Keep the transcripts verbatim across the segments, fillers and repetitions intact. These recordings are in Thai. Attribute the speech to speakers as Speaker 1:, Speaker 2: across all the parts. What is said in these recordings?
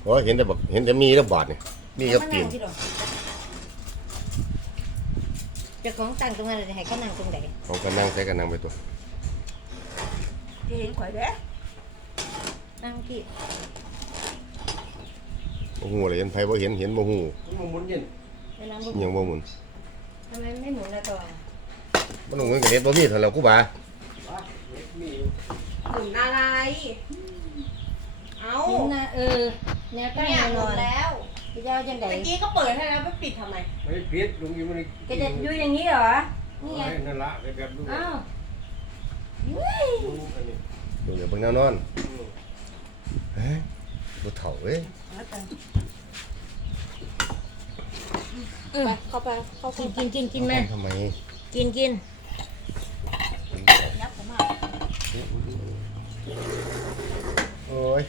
Speaker 1: โอ้เห็นแต่แบบเห็นแต่มีแล้วบาดนี่มีกับตีน
Speaker 2: จะของตั้งตรงนั้นเลยให้เขานั่งตรงไหน
Speaker 1: ของกันนั่งใส่กันนั่งไปตัว
Speaker 3: จะเห็นข่อยเด้
Speaker 2: นั่งที่
Speaker 1: บ่ฮู้เลยเห็นไผบ่เห็นเห็นบ่ฮู้
Speaker 4: มันหมุนเย็น
Speaker 1: ยังบ่หมุน
Speaker 2: ทำไมไม่หมุนแล้วต่อ
Speaker 1: บ่ต้องเงินกับเน็ตบ่มีเท่าแล้วกูบ่า
Speaker 3: หมุนอะไรเอา
Speaker 2: หมุนนะเออแนวตั้ง
Speaker 3: เนี่ย
Speaker 2: แนว
Speaker 3: ห
Speaker 2: น
Speaker 3: มุ
Speaker 2: อน
Speaker 3: นแล้ว
Speaker 2: พี่เจ้าจังได
Speaker 3: เมื่อกี้ก็เปิดให้แล้วไปปิดทำไม
Speaker 4: ไม่ปิดลุงยังไม่ได้
Speaker 2: ก็จะอยู่อย่างนี้เหรอนี่ไง
Speaker 4: นั่นละแบบดู
Speaker 2: อ้าว
Speaker 4: ดูอันนี้
Speaker 1: ดูเดี๋ยวเบิ่งแนวนอนเฮ้ยบ่เฒ่าเว้ย
Speaker 3: ไปเข้าไปเข้า
Speaker 2: กินกินกินกินมา
Speaker 1: ทำไม
Speaker 2: กินกิน
Speaker 3: ยับผมมา
Speaker 1: โอ้ย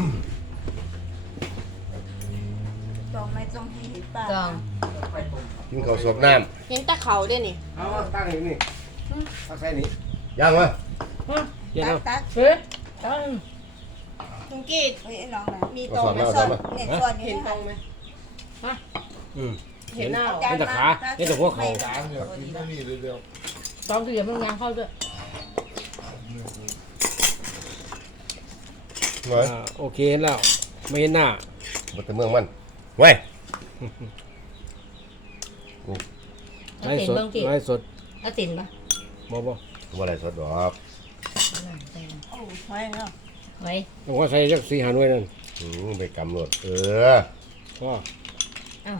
Speaker 3: จองไม่จองที่เห็นป่ะ
Speaker 2: กอง
Speaker 1: กินข้าวสวบน้ำ
Speaker 3: เห็นตะเขาด้วยนี่
Speaker 4: เอาตั้งอย่างนี้ตั้งใส่นี่
Speaker 1: ย่างวะ
Speaker 4: เย็น
Speaker 3: ตั
Speaker 4: เอา
Speaker 3: กตัก
Speaker 2: เฮ้ยตั้ง
Speaker 3: ลุงกี้เฮ้ยลองนะมีตรงไหมซ่อนเนี่ยซ่อนเห็นตรงไหม
Speaker 4: อืม
Speaker 3: เห็นหน้า
Speaker 4: เห็นแต่ขาเห็นแต่หัวเข่า
Speaker 5: จานเนี่ยกินไม่มีเลยเดียว
Speaker 2: ต้องเสียบมันยางเข้าด้วย
Speaker 1: น้อย
Speaker 4: อ่าโอเคเห็นแล้วไม่เห็นหน้า
Speaker 1: บ่แต่เมืองมันไว้
Speaker 2: เอา
Speaker 4: ไล่
Speaker 2: ติ่น
Speaker 4: สด
Speaker 2: บ้างที่
Speaker 4: ไล่สด
Speaker 2: เอาติ่นปะ
Speaker 4: บ่บ่
Speaker 1: บ่อะไรสดดอก
Speaker 3: โอ้หอยเนาะ
Speaker 2: ไว้
Speaker 4: ต้องว่าใส่จักสี่หาหน่วยนั่น
Speaker 1: อืมไปกำหนดเออ
Speaker 4: ก็
Speaker 2: เอา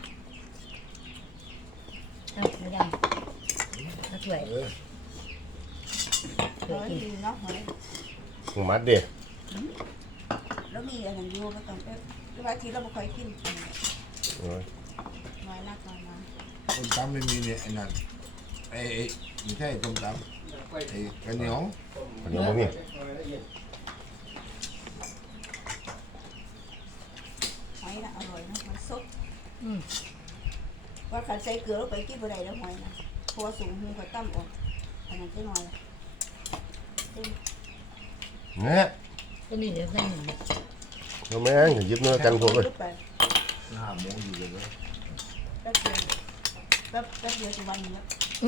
Speaker 2: ไม่ได้เอาถ้วย
Speaker 5: เออ
Speaker 2: ถ้
Speaker 3: ห
Speaker 2: วย
Speaker 3: อย
Speaker 2: กิน
Speaker 3: ดีเนาะหอย
Speaker 1: มึงมัดดิ
Speaker 3: แล้วมีอะไรอยู่ก็ต้องไปบางทีเราไม่ค่อยกิน
Speaker 1: โอ้ย
Speaker 3: น้อยนักน้อยมา
Speaker 5: ต้มตำไม่มีเนี่ยไอ้นั่นไอ้ไอ้ไม่ใช่ต้มตำไอ้กระเหนียว
Speaker 1: อันนี้บ่มี
Speaker 3: หอยน่ะอร่อยนะหอยสด
Speaker 2: อืม
Speaker 3: ว่าขันใส่เกลือแล้วไปกินบ่ได้แล้วหอยนะเพราะว่าสูงหูเขาตั้มออกอันนั้นจะน้อย
Speaker 1: เนี่ย
Speaker 2: ก็มีเดี๋ยวใส่หนึ่ง
Speaker 1: เราแม่งหยิบเนื้อกันพวกเลย
Speaker 5: ห้าโมงอยู่เลย
Speaker 3: แป๊บเดียวแป๊บแป๊บเดียวจะวันนี้แล้ว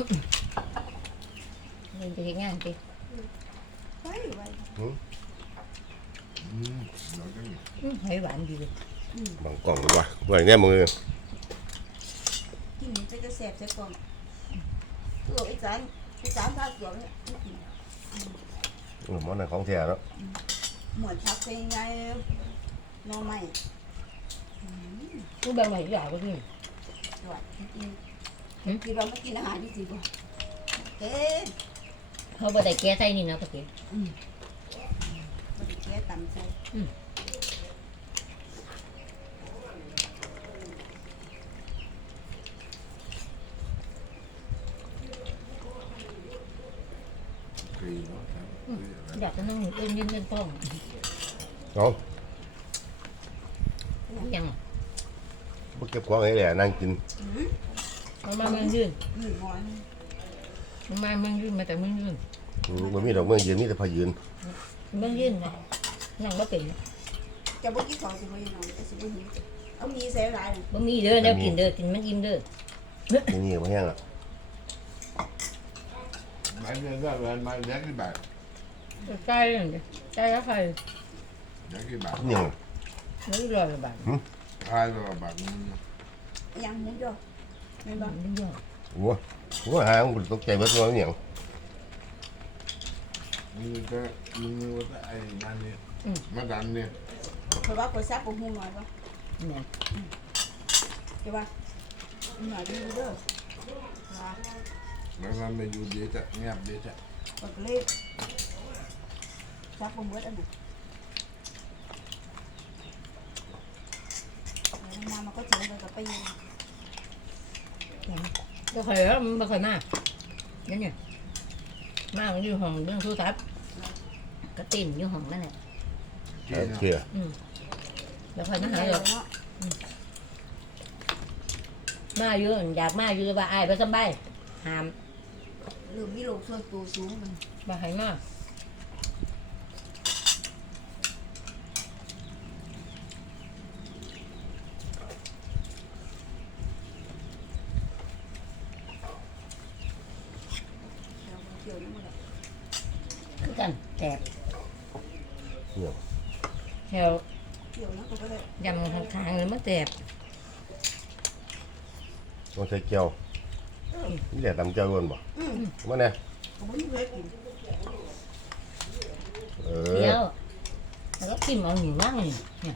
Speaker 2: เงินจะเห็นงานไป
Speaker 3: ไว้ไว้
Speaker 5: อืมเราจะมี
Speaker 2: อืมหอยหวานดีเลย
Speaker 1: บางกล่องดีกว่าเบื่อเนี่ยมือ
Speaker 3: กินมันจะจะแสบใส่กล่องตัวอีสานอีสานภาคสวนเนี่ย
Speaker 1: เออมันน่ะของแท้แล้ว
Speaker 3: เหมือนชักเป็นไงน้องใหม่
Speaker 2: กูแบ่งไว้หลายก็คือ
Speaker 3: ตัวกินกินเราไม่กินอาหารที่สิบ่เอ๊ะ
Speaker 2: เขาบ่ได้แก้ใส่นี่นะปกติ
Speaker 3: มันแค่ตำใส่
Speaker 5: กรีเนาะครับ
Speaker 2: อยากจะนั่งเล่นยืนเล่นป้อง
Speaker 1: เอา
Speaker 2: ยัง
Speaker 1: บ่เก็บของให้แหละนั่งกิน
Speaker 2: มันมาเมืองยืน
Speaker 3: อืมหอย
Speaker 2: มันมาเมืองยืนมาแต่เมืองยืน
Speaker 1: อืมบ่มีดอกเมืองยืนมีแต่พายืน
Speaker 2: เมืองยืนนะนั่งบ่เป็น
Speaker 3: จะบ่กินของสิบ่ยังนอนจะสิบ่หิวเอามีใส่หลายเลย
Speaker 2: บ่มีเด้อแล้วกินเด้อกินมันอิ่มเด้อ
Speaker 1: นี่นี่บ่แห้งอ่ะ
Speaker 5: ไม้เนี่ยได้เลยไม้เล็กกี่บาท
Speaker 2: ใกล้เลยใกล้แล้วใคร
Speaker 5: เล็กกี่บาท
Speaker 1: ยัง
Speaker 2: ไม่รอเลยบาท
Speaker 5: ทายละบาทนึง
Speaker 3: ยังหมูจ้ะแม่นบ่
Speaker 2: มันยอด
Speaker 1: โอ้โหหาผมตกใจเบิดว่าเนี่ย
Speaker 5: มีแต่มีแต่ไอ้นั่นเนี่ยมาดันเนี่ย
Speaker 3: เพราะว่าก๋วยซับบ่ฮู้หน่อยบ่
Speaker 2: เนี่ย
Speaker 3: ใช่ป่ะหน่อยดูเด้อว่า
Speaker 5: แล้วมันไม่อยู่เดี๋ยวจะเงียบเดี๋ยวจะ
Speaker 3: ก็เลยซับบ่หมดอันนั้นแล้วมามันก็เจ๋งไปกับไปอยู่
Speaker 2: บ่เคยแล้วมันบ่เคยมานั่นเนี่ยมามันอยู่ห้องเรื่องโทรศัพท์ก็ติ่นอยู่ห้องนั่นแหละ
Speaker 5: กิ
Speaker 1: โอน เค
Speaker 2: อืมแล้วค่อยมา
Speaker 3: มัน
Speaker 2: หา
Speaker 3: หาย
Speaker 2: หรอก
Speaker 3: เนาะ
Speaker 2: มาอยู่อยากมาอยู่ว่าอ้ายบ่สบายห้าม
Speaker 3: หรือมีโรคส่วนตัวสูงมัน
Speaker 2: บ่ให้มาบ
Speaker 1: เนี่ย
Speaker 2: แถว
Speaker 3: เกี่ยวนะก็ได้
Speaker 2: ยำข้างๆเลยมันแสบ
Speaker 1: ต้องใช้เกี๊ยวนี่แหละตำเกี๊ยวกันบ่
Speaker 3: อืม
Speaker 1: มาเนี่ย
Speaker 3: ผมไม่เคยกิน
Speaker 1: เอ
Speaker 2: เดีย
Speaker 1: อ
Speaker 2: วแล้วก็กินเอาหนึ่งบ้างนี่เนี่ย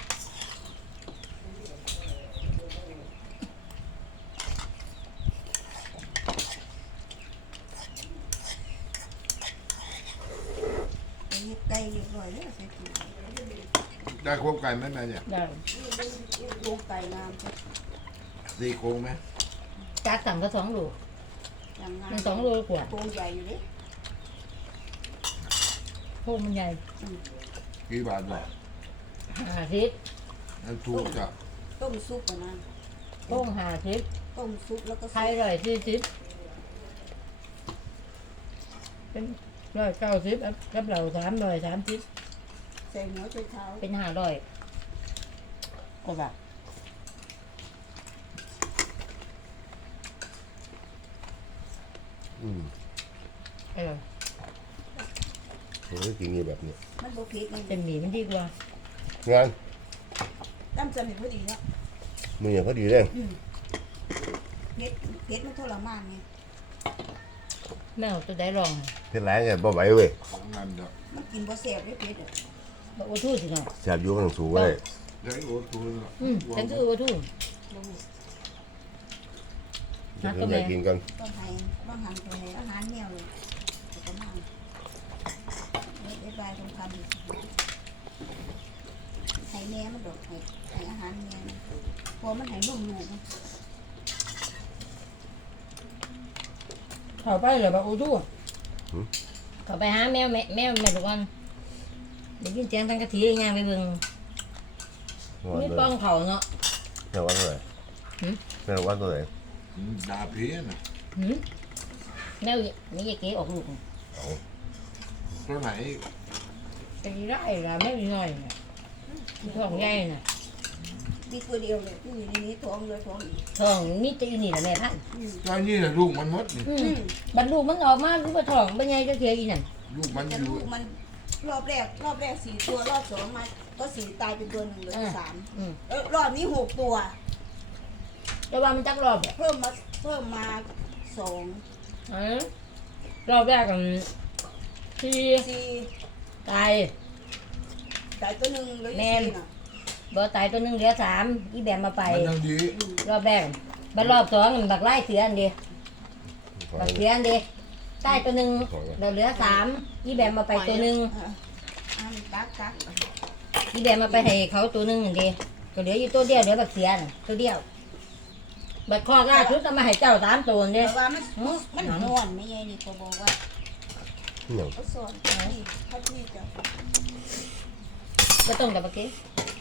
Speaker 3: ไปเฮ็ดไก่เรียบร้อยแล้วใส่กิน
Speaker 5: ได้โครงไก่ไหมแม่เนี่ย
Speaker 2: ได้
Speaker 3: โครงไก่งาม
Speaker 5: สี่โครงไหม
Speaker 2: จากสั่งก็สองโล
Speaker 3: อย่างงาม
Speaker 2: มันสองโลกว่า
Speaker 3: โครงใหญ่อยู่ดิ
Speaker 2: พวกมันใหญ่
Speaker 5: กี่บาทเนี่ย
Speaker 2: ห้าสิบ
Speaker 5: นั่นถูกจ้ะ
Speaker 3: ต้มซุปอะนะ
Speaker 2: พวกห้าสิบ
Speaker 3: ต้มซุปแล้วก็
Speaker 2: ไข่ร้อยสี่สิบเป็นร้อยเก้าสิบกับเราสามร้อยสามสิบ
Speaker 3: ใส่หัวใส่เท้า
Speaker 2: เป็นห้าร้อยกว่าบาท
Speaker 1: อืม
Speaker 2: เออ
Speaker 1: ผมก็กินอย่างแบบนี้
Speaker 3: มันบ่เผ็ดมัน
Speaker 2: เป็นหมี่มันดีกว่า
Speaker 1: งาน
Speaker 3: ตั้มจำเป็นพอดีเนาะ
Speaker 1: มืออย่างพอดีเลย
Speaker 3: เผ็ดเผ็ดมันทรมานไง
Speaker 2: แมวตัวใดลอง
Speaker 1: เผ็ดแรงไงบ่ไหวเว้ย
Speaker 5: ของงานเด้อ
Speaker 3: มันกินบ่แซ่บเลยเผ็ดอะ
Speaker 2: บอกว่าทู่สิเนาะ
Speaker 1: แสบอยู่ข้างสูงเลย
Speaker 5: เดี๋ยวไอ้โอ้ตัวนึงอะ
Speaker 2: อืมฉันคือว่าทู่
Speaker 3: บ่รู้
Speaker 1: เดี๋ยวอยากกินกัน
Speaker 3: ต้องให้ต้องหันไปให้อาหารแมวเลยแล้วก็มาบ๊ายบายตรงคำให้แม่มันดอกให้ให้อาหารแม่มันพอมันให้นมลูกมัน
Speaker 2: เขาไปเลยบอกว่าทู่เขาไปหาแมวแม่แมวแม่ลูกอ่อนเดี๋ยวกินเสียงตั้งกะทิย่างไปเบิ่ง
Speaker 1: วัน
Speaker 2: มี
Speaker 1: เลย
Speaker 2: ป้องเขาเนาะ
Speaker 1: แม่วันเท่าไหร่
Speaker 2: หืม
Speaker 1: แม่วันเท่าไหร่
Speaker 5: อืมดาเพี้ยนะ
Speaker 2: หืมแมวนี่ยายเก๋ออกลูก
Speaker 5: ตัวไหน
Speaker 2: ไปได้ละแมวน้อยน่ะท้องใหญ่น่ะ
Speaker 3: มีตัวเดียวเลยอยู่ในนี้ท้องเลยท้องอีก
Speaker 2: ท้องมีแต่อีนี่ละแม่ท่าน
Speaker 3: อืม
Speaker 5: เจ้านี่แหละลูกมันหมดนี่
Speaker 2: อืมบรรลุมันออกมารู้ว่าท้องเป็นไงก็เทียอีนั่น
Speaker 5: ลูกมัน
Speaker 3: แต่
Speaker 5: อยู่
Speaker 3: ลูกมันรอบแรกรอบแรกสี่ตัวรอบสองมาก็สี่ตายเป็นตัวหนึ่งเหลือสาม
Speaker 2: อืม
Speaker 3: เออรอบนี้หกตัว
Speaker 2: แต่ว่ามันจักรอบอ่ะ
Speaker 3: เพิ่มมาเพิ่มมาสอง
Speaker 2: อ๋อรอบแรกกันที่
Speaker 3: สี่
Speaker 2: ตาย
Speaker 3: ตายตัวหนึ่งเหลือ
Speaker 2: แม่
Speaker 3: สี่
Speaker 2: น
Speaker 3: น่ะ
Speaker 2: บ่ตายตัวหนึงเหลือสามอีแบมมาไป
Speaker 5: มันยังดี
Speaker 2: รอบแรกบัดรอบสองมันบักไล่เสืออันเดียวบักเสืออันเดียวใต้ตัวหนึ่งเดี๋ยวเหลือสามอีแบมมาไปตัวหนึ่ง
Speaker 3: อ่ะอ่ะมันตักตัก
Speaker 2: อีแบมมาไปให้เขาตัวหนึ่งอันเดียวก็เหลืออยู่ตัวเดียวเหลือบักเสือน่ะตัวเดียวบัดคอกล่าชุดเอามาให้เจ้าสามตัวอันเดี
Speaker 3: แต่
Speaker 2: ยว
Speaker 3: ว่ามันมันนอนไม่ใช่นี่เขาบอกว่า
Speaker 1: เนี่ย
Speaker 3: เขาสอนที่เขาที่จะ
Speaker 2: ก็ต้องกับบักเก๋
Speaker 3: อ